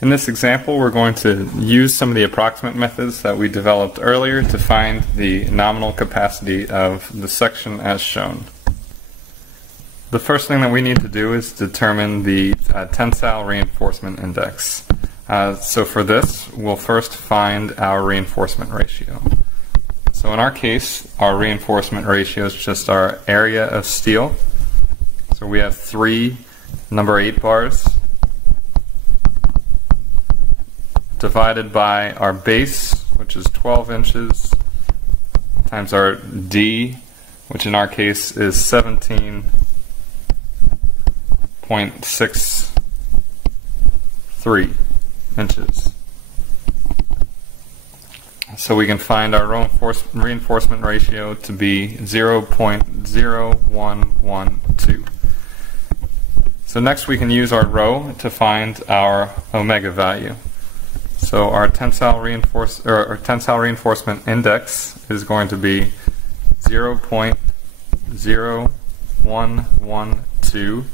In this example, we're going to use some of the approximate methods that we developed earlier to find the nominal capacity of the section as shown. The first thing that we need to do is determine the tensile reinforcement index. So for this, we'll first find our reinforcement ratio. So in our case, our reinforcement ratio is just our area of steel. So we have 3 number 8 bars divided by our base, which is 12 inches, times our D, which in our case is 17.63 inches. So we can find our reinforcement ratio to be 0.0112. So next we can use our rho to find our omega value. So our tensile reinforcement index is going to be 0.0112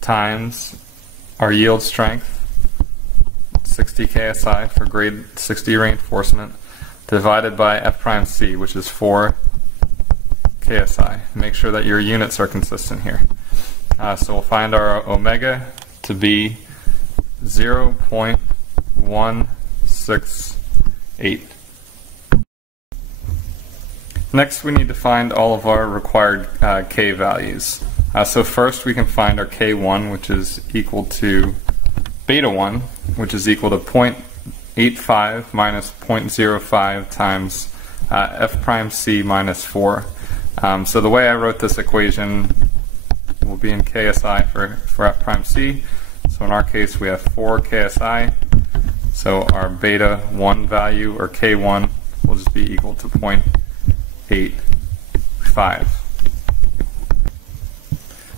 times our yield strength, 60 KSI for grade 60 reinforcement, divided by F prime C, which is 4 KSI. Make sure that your units are consistent here. So we'll find our omega to be 0.168. Next, we need to find all of our required K values. So first we can find our K1, which is equal to beta 1, which is equal to 0.85 minus 0.05 times F prime C minus 4. So the way I wrote this equation will be in KSI for F prime C. So in our case we have 4 KSI. So our beta 1 value, or K1, will just be equal to 0.85.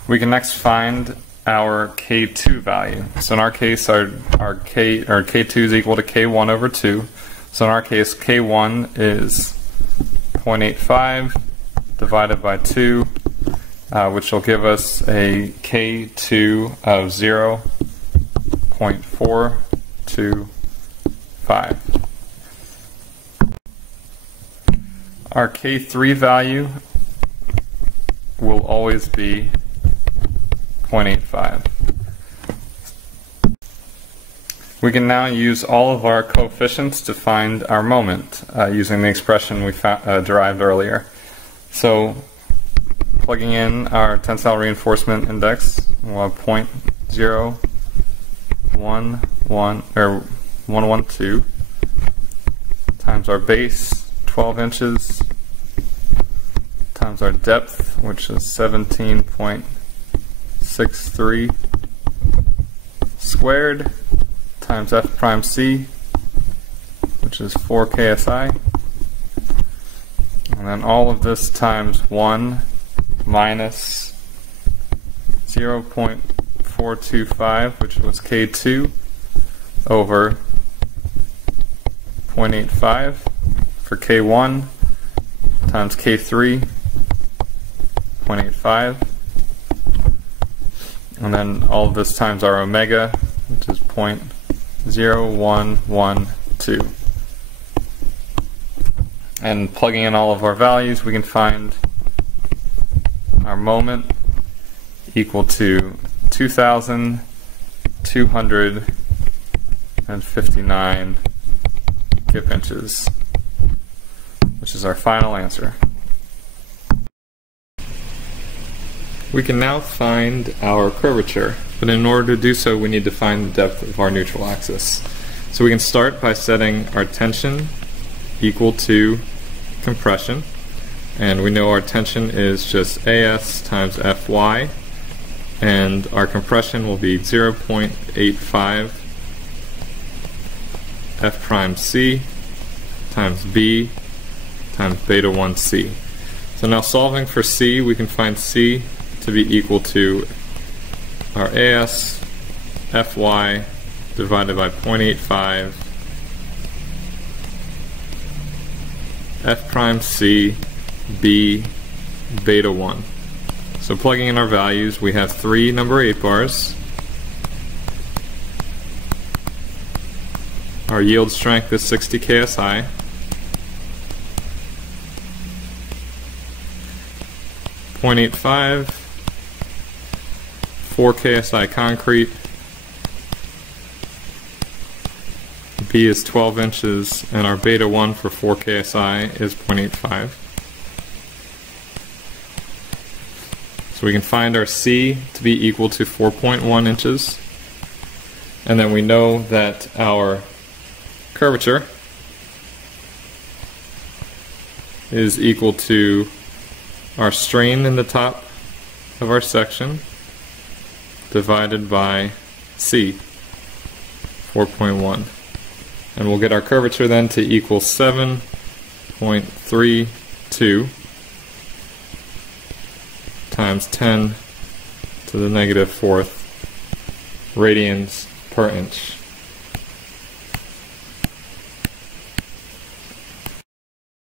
We can next find our K2 value. So in our case our K2 is equal to K1 over 2. So in our case K1 is 0.85 divided by 2, which will give us a K2 of 0.425. Our K3 value will always be 0.85. We can now use all of our coefficients to find our moment using the expression we derived earlier. So plugging in our tensile reinforcement index, we'll have 112 times our base, 12 inches, times our depth, which is 17.63 squared, times F prime C, which is 4 KSI, and then all of this times 1 minus 0.425, which was K2, over 0.85 for K1, times K3, 0.85, and then all of this times our omega, which is 0.0112. And plugging in all of our values, we can find our moment equal to 2,259 kip inches, which is our final answer. We can now find our curvature, but in order to do so we need to find the depth of our neutral axis. So we can start by setting our tension equal to compression, and we know our tension is just AS times Fy, and our compression will be 0.85 F prime C times B times beta 1C. So now solving for C, we can find C to be equal to our AS Fy divided by 0.85 F prime C B beta 1. So plugging in our values, we have 3 number 8 bars Our yield strength is 60 KSI. .85, 4 KSI concrete. B is 12 inches, and our beta 1 for 4 KSI is 0.85. So we can find our C to be equal to 4.1 inches, and then we know that our curvature is equal to our strain in the top of our section divided by C, 4.1. And we'll get our curvature then to equal 7.32 times 10 to the -4th radians per inch.